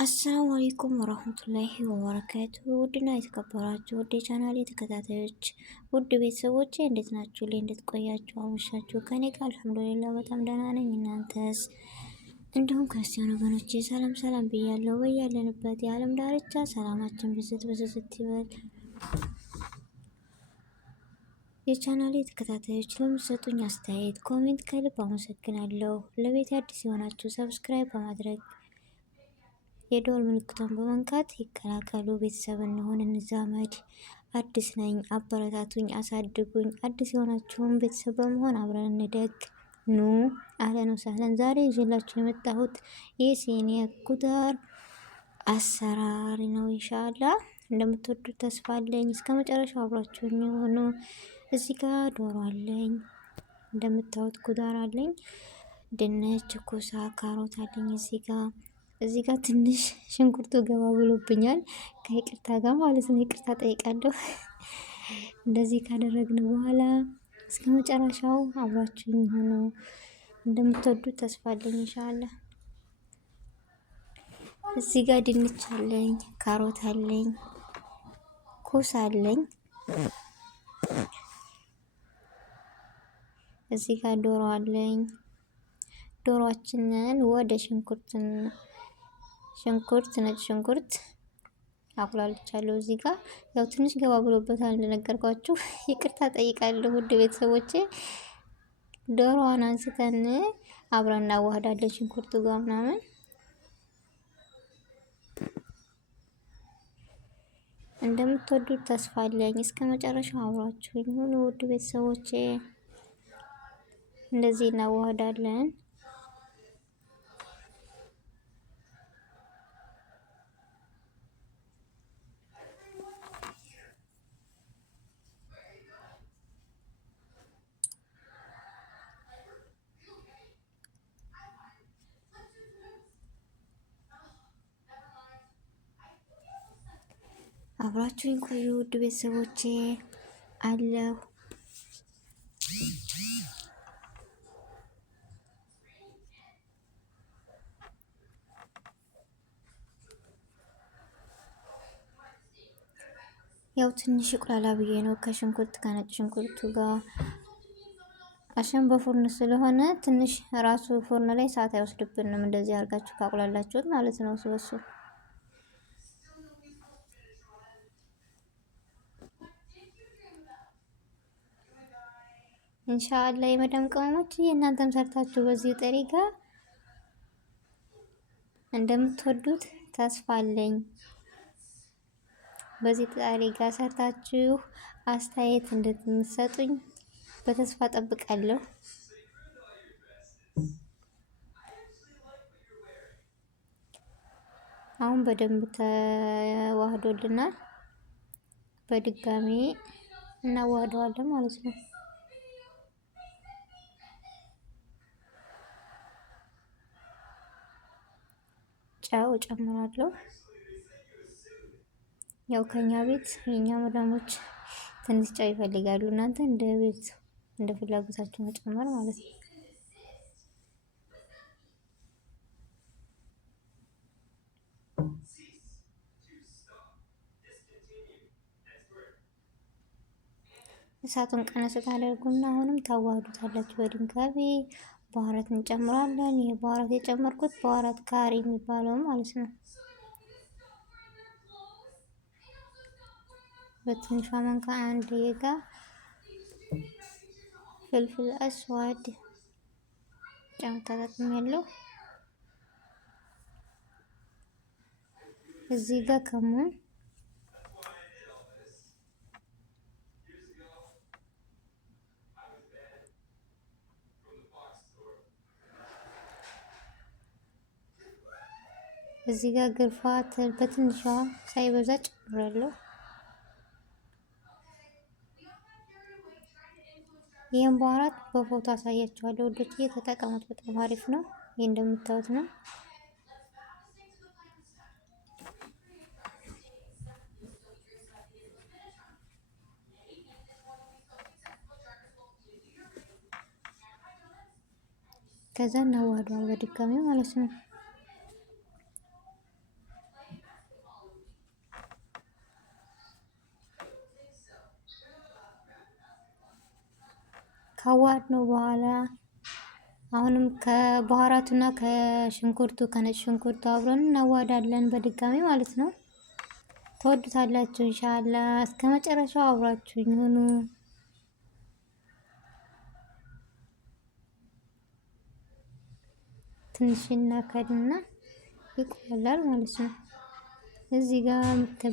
አሰላሙ አለይኩም ወራህመቱላሂ ወበረካቱ። ውድና የተከበራችሁ ውድ የቻናሌ ተከታታዮች ውድ ቤተሰቦቼ እንዴት ናችሁ? እንዴት ቆያችሁ? አመሻችሁ? ከኔ ጋር አልሐምዱሊላህ በጣም ደህና ነኝ። እናንተስ? እንዲሁም ክርስቲያን ወገኖቼ ሰላም ሰላም ብያለሁ። በያለንበት የዓለም ዳርቻ ሰላማችን ብዝት ብዝት ይበል። የቻናሌ ተከታታዮች ለምትሰጡኝ አስተያየት ኮሜንት ከልብ አመሰግናለሁ። ለቤት አዲስ የሆናችሁ ሰብስክራይብ በማድረግ የደወል ምልክቷን በመንካት ይቀላቀሉ። ቤተሰብ እንሆን እንዛመድ። አዲስ ነኝ፣ አበረታቱኝ፣ አሳድጉኝ። አዲስ የሆናችሁን ቤተሰብ በመሆን አብረን እንደግ። ኑ አህለን ወሰህለን። ዛሬ ይዤላችሁ የመጣሁት የሲኒያ ኩታር አሰራር ነው። ኢንሻአላህ እንደምትወዱት ተስፋ አለኝ። እስከ መጨረሻው አብራችሁኝ የሆኑ እዚህ ጋር ዶሮ አለኝ፣ እንደምታዩት ኩታር አለኝ፣ ድንች፣ ኩሳ፣ ካሮት አለኝ እዚህ ጋር ትንሽ ሽንኩርቱ ገባ ብሎብኛል ከይቅርታ ጋር ማለት ነው። ይቅርታ ጠይቃለሁ። እንደዚህ ካደረግን በኋላ እስከ መጨረሻው አብራችሁኝ ሆኖ እንደምትወዱት ተስፋ አለኝ ኢንሻአላህ። እዚህ ጋር ድንች አለኝ፣ ካሮት አለኝ፣ ኩስ አለኝ። እዚህ ጋር ዶሮ አለኝ። ዶሮአችንን ወደ ሽንኩርት ነጭ ሽንኩርት አቁላልቻለሁ። እዚህ ጋር ያው ትንሽ ገባ ብሎበታል እንደነገርኳችሁ ይቅርታ ጠይቃለሁ ውድ ቤተሰቦቼ። ዶሮዋን አንስተን አብረን እናዋህዳለን ሽንኩርቱ ጋር ምናምን። እንደምትወዱት ተስፋ አለኝ። እስከ መጨረሻው አብራችሁኝ ሁኑ ውድ ቤተሰቦቼ። እንደዚህ እናዋህዳለን። አብራችሁኝ ቆዩ ውድ ቤተሰቦቼ አለሁ። ያው ትንሽ ቁላላ ብዬ ነው ከሽንኩርት ከነጭ ሽንኩርቱ ጋር አሸን በፉርን ስለሆነ ትንሽ ራሱ ፉርን ላይ ሰዓት አይወስድብንም። እንደዚህ አድርጋችሁ ካቁላላችሁት ማለት ነው። ስለሱ ኢንሻአላህ የመዳም ቅመሞች እናንተም ሰርታችሁ በዚህ ጠሪጋ እንደምትወዱት ተስፋ አለኝ። በዚህ ጠሪጋ ሰርታችሁ አስተያየት እንድትሰጡኝ በተስፋ ጠብቃለሁ። አሁን በደንብ ተዋህዶልናል። በድጋሚ እናዋህደዋለን ማለት ነው። ጨው ጨምራለሁ። ያው ከኛ ቤት የኛ መዳሞች ትንሽ ጨው ይፈልጋሉ። እናንተ እንደ ፍላጎታችሁ መጨመር ማለት ነው። እሳቱን ቀነስ ታደርጉና አሁንም ታዋህዱታላችሁ በድጋሚ። በኋራት እንጨምራለን። ይሄ በኋራት የጨመርኩት በኋራት ካሪ የሚባለው ማለት ነው። በትንሿ መንካ አንድ የጋ ፍልፍል አስዋድ ተጠቅሜያለሁ። እዚህ ጋር ከሙን እዚህ ጋር ግርፋት በትንሿ ሳይበዛ ጨምራለሁ። ይሄን በኋላ በፎቶ አሳያችኋለሁ ወዶች ተጠቀሙት። በጣም አሪፍ ነው። ይሄ እንደምታዩት ነው። ከዛ እናዋህደዋል በድጋሚ ማለት ነው። ካዋድ ነው በኋላ አሁንም ከባህራቱና ከሽንኩርቱ ከነጭ ሽንኩርቱ አብረን እናዋዳለን በድጋሚ ማለት ነው። ተወዱታላችሁ ኢንሻአላ። እስከ መጨረሻው አብራችሁኝ ሁኑ። ትንሽ እናከድና ይቆላል ማለት ነው። እዚህ ጋር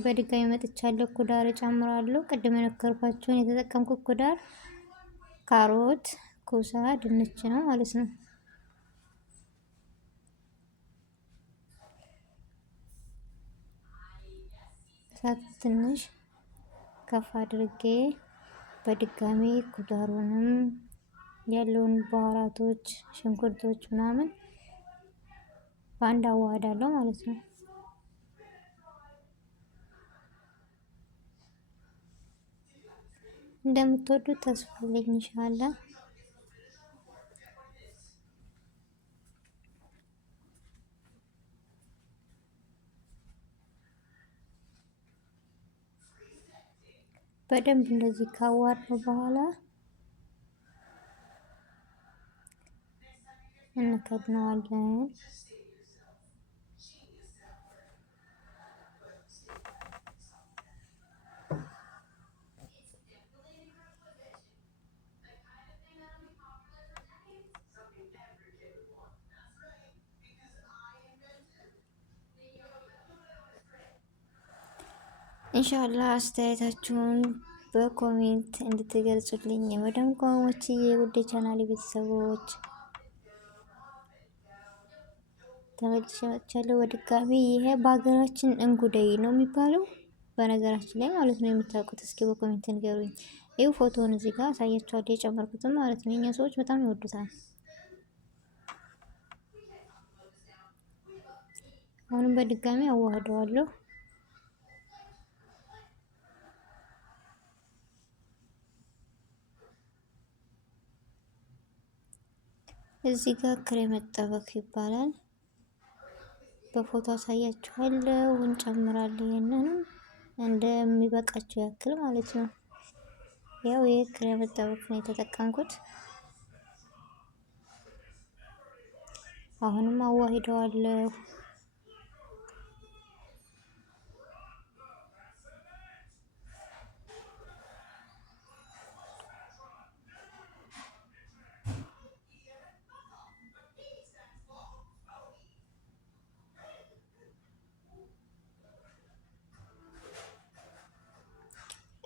በድጋሚ መጥቻለሁ። ኩዳር እጨምራለሁ። ቅድም የነገርኳችሁን የተጠቀምኩት ኩዳር ካሮት፣ ኩሳ፣ ድንች ነው ማለት ነው። እሳት ትንሽ ከፍ አድርጌ በድጋሚ ኩዳሩንም ያለውን ባህራቶች፣ ሽንኩርቶች ምናምን በአንድ አዋህዳለሁ ማለት ነው። እንደምትወዱት ተስፋ አለኝ ኢንሻአላህ። በደንብ እንደዚህ ካዋድነው በኋላ እንከድነዋለን። ኢንሻአላህ አስተያየታችሁን በኮሜንት እንድትገልጹልኝ የመዳም ቅመሞች የውድ ቻናል ቤተሰቦች ተመልሼ መጥቻለሁ በድጋሚ። ይሄ በሀገራችን እንጉዳይ ነው የሚባለው በነገራችን ላይ ማለት ነው። የምታውቁት እስኪ በኮሜንት ንገሩኝ። ይኸው ፎቶውን እዚህ ጋር አሳያችኋለሁ የጨመርኩትም ማለት ነው። የኛ ሰዎች በጣም ይወዱታል። አሁንም በድጋሚ አዋህደዋለሁ። እዚህ ጋር ክሬም መጠበቅ ይባላል። በፎቶ አሳያችኋለሁ። እንጨምራለን ይሄንን እንደሚበቃችሁ ያክል ማለት ነው። ያው የክሬም መጠበቅ ነው የተጠቀምኩት። አሁንም አዋህደዋለሁ።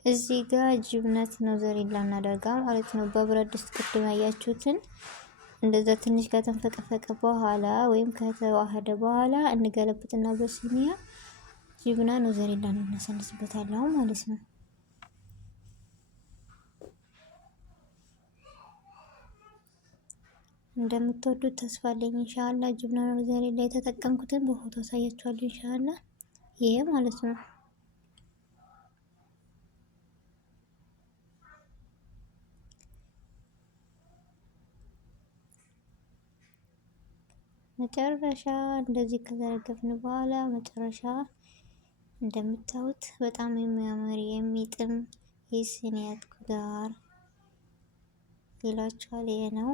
እዚህ ጋር ጅብነት ነው ዘሪላ እናደርጋ ማለት ነው። በብረት ድስት ቅድም ያያችሁትን እንደዛ ትንሽ ከተንፈቀፈቀ በኋላ ወይም ከተዋሃደ በኋላ እንገለብጥና በሲኒያ ጅብና ነው ዘሪላ እናሰንስበታለን ማለት ነው። እንደምትወዱት ተስፋ አለኝ ኢንሻአላህ። ጅብና ነው ዘሪላ የተጠቀምኩትን በፎቶ አሳያችኋለሁ ኢንሻአላህ። ይሄ ማለት ነው። መጨረሻ እንደዚህ ከዘረገፍን በኋላ መጨረሻ እንደምታዩት በጣም የሚያምር የሚጥም የሲኒያት ኩዳር ይላችኋል። ይሄ ነው።